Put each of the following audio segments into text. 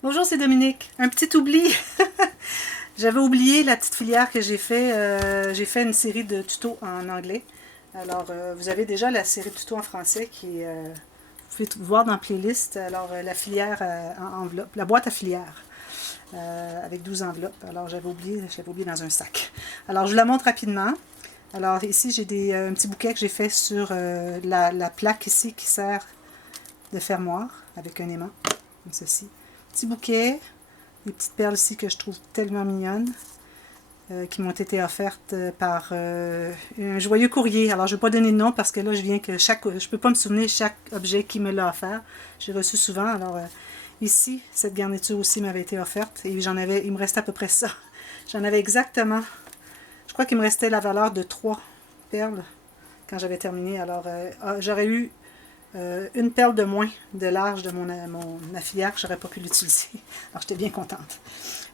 Bonjour, c'est Dominique. Un petit oubli. J'avais oublié la petite filière que j'ai fait. J'ai fait une série de tutos en anglais. Alors, vous avez déjà la série de tutos en français vous pouvez tout voir dans la playlist. Alors, la filière en enveloppe, la boîte à filière avec 12 enveloppes. Alors, j'avais oublié dans un sac. Alors, je vous la montre rapidement. Alors, ici, j'ai un petit bouquet que j'ai fait sur la plaque ici qui sert de fermoir avec un aimant, comme ceci. Petit bouquet, des petites perles ici que je trouve tellement mignonnes, qui m'ont été offertes par un joyeux courrier. Alors, je ne vais pas donner de nom parce que là, je ne peux pas me souvenir de chaque objet qui me l'a offert. J'ai reçu souvent. Alors, ici, cette garniture aussi m'avait été offerte et il me restait à peu près ça. J'en avais exactement, je crois qu'il me restait la valeur de 3 perles quand j'avais terminé. Alors, j'aurais eu une perle de moins de large de mon affilière, je n'aurais pas pu l'utiliser. Alors, j'étais bien contente.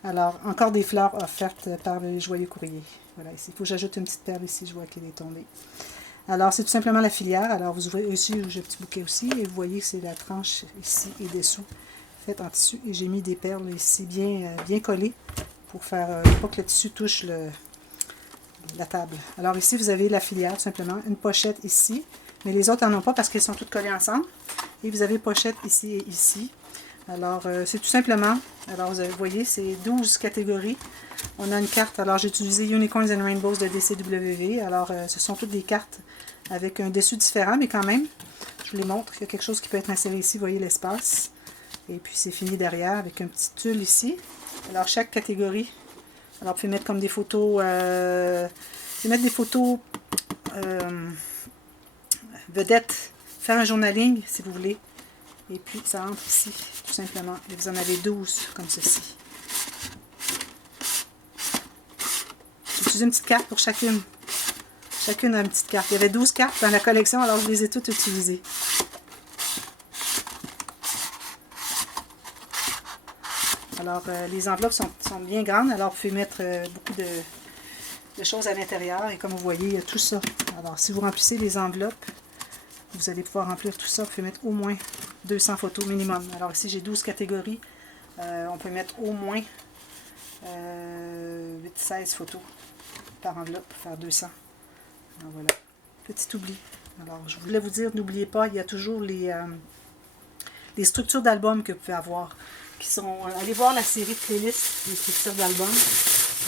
Alors, encore des fleurs offertes par le joyeux courrier. Voilà, ici, il faut que j'ajoute une petite perle ici, je vois qu'elle est tombée. Alors, c'est tout simplement la filière. Alors, vous ouvrez ici, j'ai un petit bouquet aussi, et vous voyez que c'est la tranche ici et dessous, faite en tissu. Et j'ai mis des perles ici bien collées pour faire pas que le tissu touche la table. Alors, ici, vous avez la filière, tout simplement, une pochette ici. Mais les autres n'en ont pas parce qu'elles sont toutes collées ensemble. Et vous avez pochette ici et ici. Alors, c'est tout simplement, alors vous voyez, c'est 12 catégories. On a une carte, alors j'ai utilisé Unicorns and Rainbows de DCWV. Alors, ce sont toutes des cartes avec un dessus différent, mais quand même, je vous les montre. Il y a quelque chose qui peut être inséré ici, vous voyez l'espace. Et puis, c'est fini derrière avec un petit tulle ici. Alors, chaque catégorie, alors vous pouvez mettre comme des photos, vous pouvez mettre des photos vedettes, faire un journaling si vous voulez. Et puis, ça entre ici, tout simplement. Et vous en avez 12, comme ceci. J'ai utilisé une petite carte pour chacune. Chacune a une petite carte. Il y avait 12 cartes dans la collection, alors je les ai toutes utilisées. Alors, les enveloppes sont bien grandes, alors vous pouvez mettre beaucoup de choses à l'intérieur. Et comme vous voyez, il y a tout ça. Alors, si vous remplissez les enveloppes, vous allez pouvoir remplir tout ça. Vous pouvez mettre au moins 200 photos minimum. Alors ici, j'ai 12 catégories. On peut mettre au moins 16 photos par enveloppe pour faire 200. Alors voilà, petit oubli. Alors, je voulais vous dire, n'oubliez pas, il y a toujours les structures d'albums que vous pouvez avoir. Allez voir la série de playlists des structures d'albums.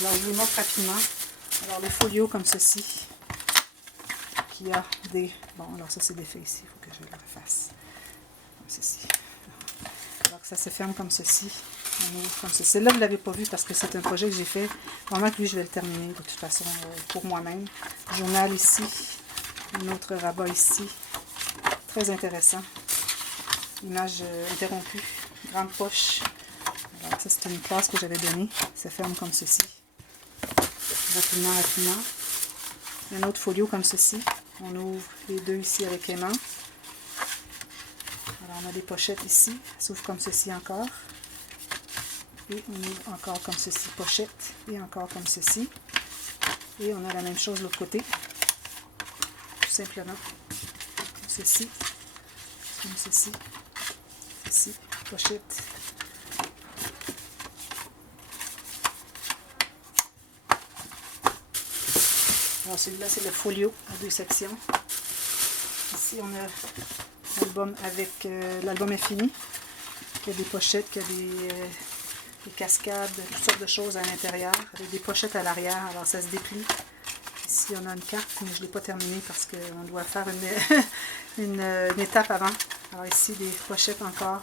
Alors, je vous montre rapidement. Alors, le folio comme ceci. Qui a des... Bon, alors ça, c'est défait ici. Il faut que je le refasse. Comme ceci. Alors que ça se ferme comme ceci. On ouvre comme ceci. Là, vous ne l'avez pas vu parce que c'est un projet que j'ai fait. Vraiment que lui, je vais le terminer de toute façon pour moi-même. Journal ici. Un autre rabat ici. Très intéressant. Image interrompue. Grande poche. Alors ça, c'est une classe que j'avais donnée. Ça ferme comme ceci. Rapidement. Un autre folio comme ceci. On ouvre les deux ici avec aimant. Alors on a des pochettes ici. Ça s'ouvre comme ceci encore. Et on ouvre encore comme ceci, pochette. Et encore comme ceci. Et on a la même chose de l'autre côté. Tout simplement. Comme ceci. Comme ceci. Ici, pochette. Alors celui-là, c'est le folio à 2 sections. Ici, on a l'album avec l'album est fini. Il y a des pochettes, il y a des cascades, toutes sortes de choses à l'intérieur, avec des pochettes à l'arrière. Alors ça se déplie. Ici, on a une carte, mais je ne l'ai pas terminée parce qu'on doit faire une étape avant. Alors ici, des pochettes encore.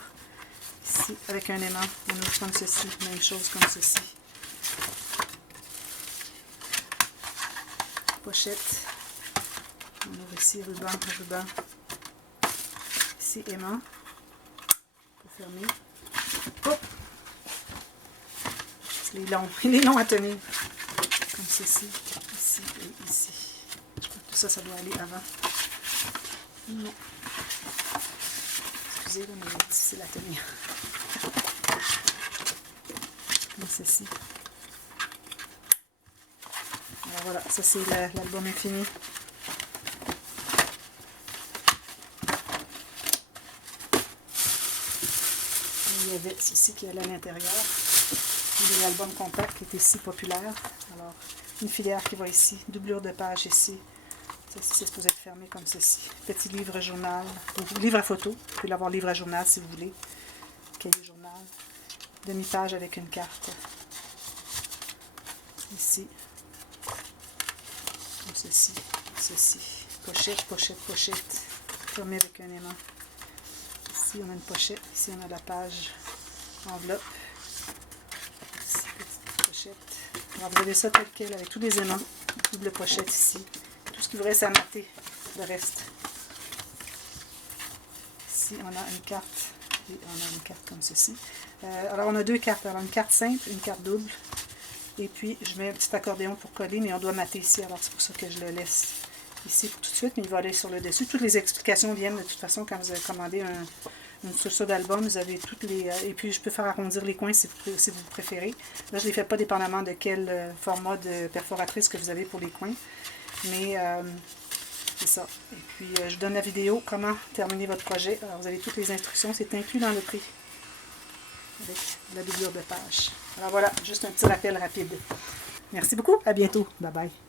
Ici, avec un aimant, on ouvre comme ceci, même chose comme ceci. Pochette. On ouvre ici, ruban. Ici, aimant. Pour fermer. Hop! Il est long à tenir. Comme ceci, ici et ici. Je crois que tout ça, ça doit aller avant. Non. Excusez, mais il est difficile à tenir. Comme ceci. Alors voilà, ça c'est l'album infini. Il y avait ceci qui est à l'intérieur. L'album compact qui était si populaire. Alors, une filière qui va ici, doublure de page ici. Ceci, c'est supposé être fermé comme ceci. Petit livre journal, ou livre à photo. Vous pouvez l'avoir livre à journal si vous voulez. Cahier journal. Demi-page avec une carte. Ici. Comme ceci. Ceci. Pochette, pochette, pochette. Fermé avec un aimant. Ici, on a une pochette. Ici, on a la page enveloppe. Ici, petite pochette. Alors, vous avez ça tel quel avec tous les aimants. Double pochette ici. Tout ce qui vous reste à mater. Le reste. Ici, on a une carte. Et on a une carte comme ceci. Alors, on a deux cartes. Alors, une carte simple, une carte double. Et puis, je mets un petit accordéon pour coller, mais on doit mater ici. Alors, c'est pour ça que je le laisse ici pour tout de suite, mais il va aller sur le dessus. Toutes les explications viennent de toute façon quand vous avez commandé une structure d'album. Vous avez toutes les... et puis, je peux faire arrondir les coins si vous préférez. Là, je ne les fais pas dépendamment de quel format de perforatrice que vous avez pour les coins. Mais c'est ça. Et puis, je donne la vidéo, comment terminer votre projet. Alors, vous avez toutes les instructions. C'est inclus dans le prix. Avec la doublure de page. Alors voilà, juste un petit rappel rapide. Merci beaucoup. À bientôt. Bye bye.